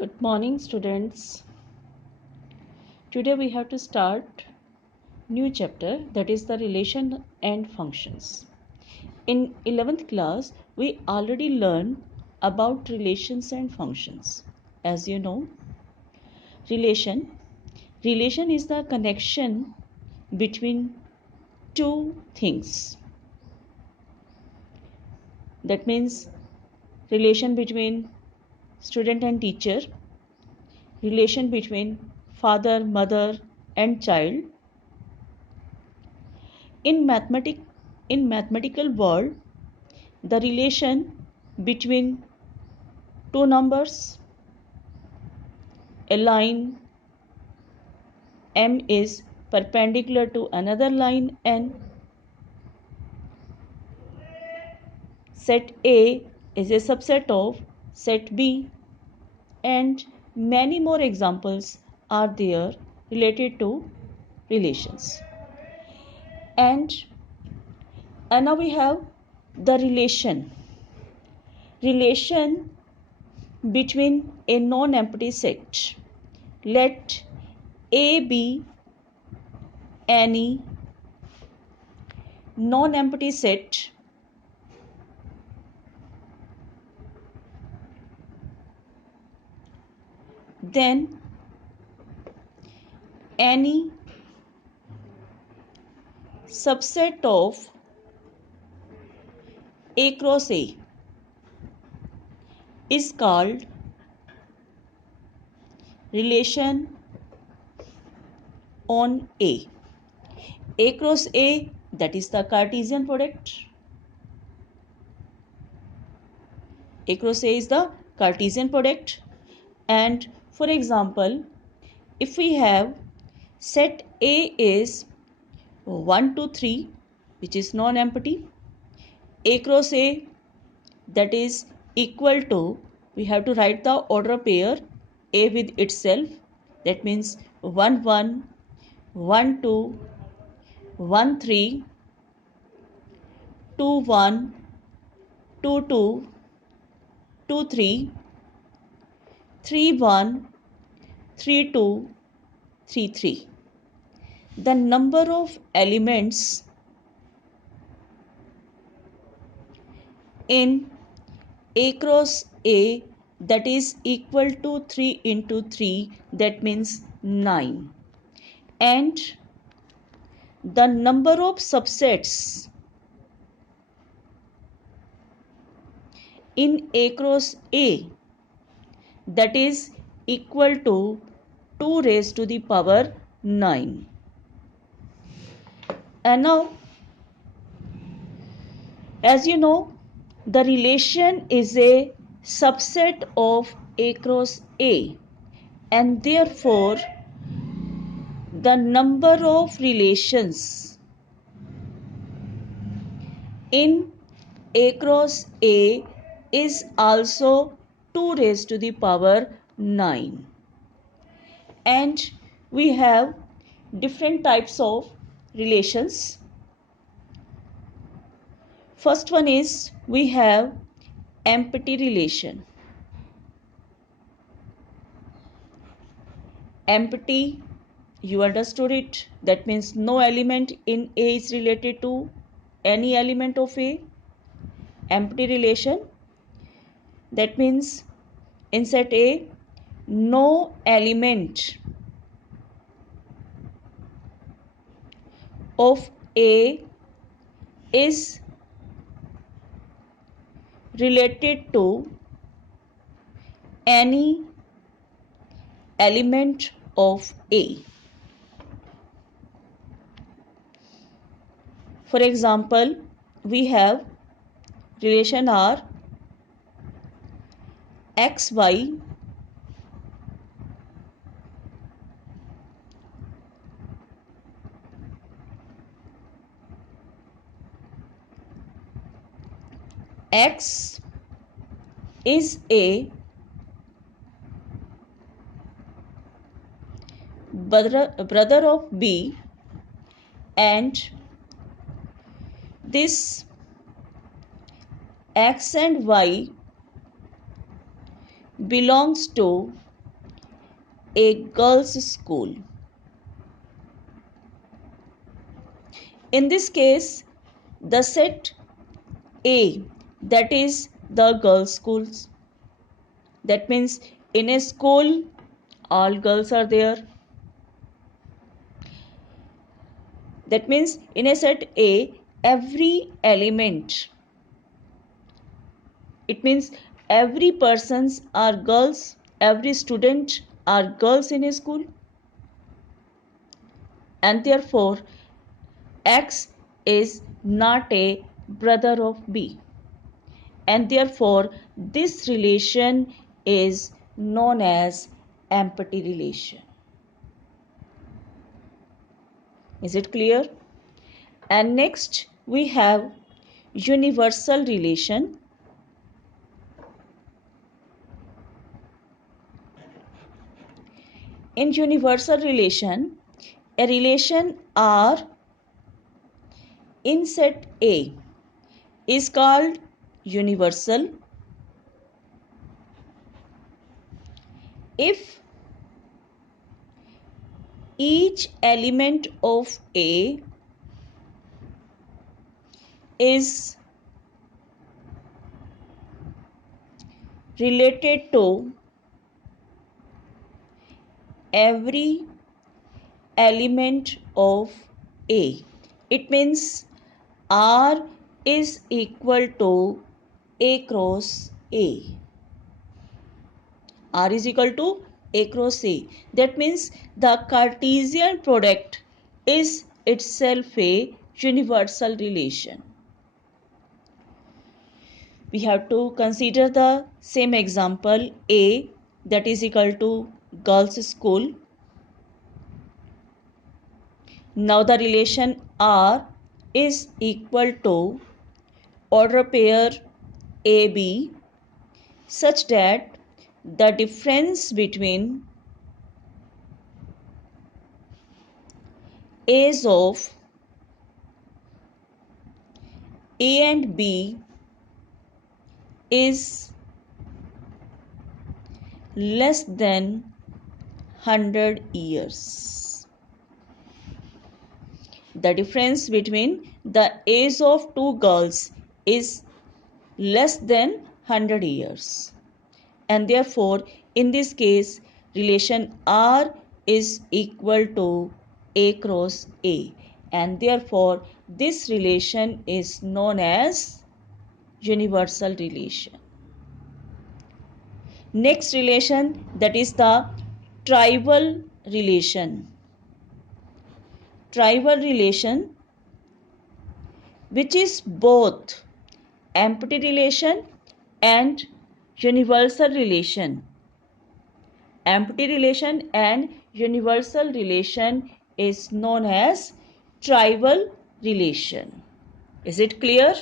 Good morning, students. Today we have to start new chapter, that is the relation and functions. In 11th class, we already learned about relations and functions. As you know, relation is the connection between two things. That means relation between student and teacher, relation between father, mother and child. In mathematical world, the relation between two numbers, a line M is perpendicular to another line N. Set A is a subset of set B, and many more examples are there related to relations. And now we have the relation between a non-empty set. Let A be any non-empty set then any subset of A cross A is called relation on A. A cross A, that is the Cartesian product. A cross A is the Cartesian product. And for example, if we have set A is 1, 2, 3, which is non-empty, A cross A, that is equal to, we have to write the order pair A with itself, that means 1, 1, 1, 2, 1, 3, 2, 1, 2, 2, 2, 3, 3, 1, 3, 2, 3, 3. The number of elements in A cross A, that is equal to 3 into 3, that means 9. And the number of subsets in A cross A, that is equal to 2 raised to the power 9. And now, as you know, the relation is a subset of A cross A, and therefore the number of relations in A cross A is also 2 raised to the power 9. And we have different types of relations. First one is we have empty relation. Empty, you understood it, that means no element in A is related to any element of A. Empty relation, that means in set A, no element of A is related to any element of A. For example, we have relation R x, y, x is a brother of B, and this x and y belongs to a girls' school. In this case, the set A, that is the girls' schools. That means in a school, all girls are there. That means in a set A, every element, it means every persons are girls, every student are girls in a school, and therefore X is not a brother of B, and therefore this relation is known as empty relation. Is it clear? And next we have universal relation. In universal relation, a relation R in set A is called universal if each element of A is related to every element of A. It means R is equal to A cross A. R is equal to A cross A. That means the Cartesian product is itself a universal relation. We have to consider the same example A, that is equal to girls' school. Now the relation R is equal to order pair AB such that the difference between A's of A and B is less than 100 years. The difference between the age of two girls is less than 100 years, and therefore in this case relation R is equal to A cross A, and therefore this relation is known as universal relation. Next relation, that is the trivial relation. Trivial relation, which is both empty relation and universal relation. Empty relation and universal relation is known as trivial relation. Is it clear?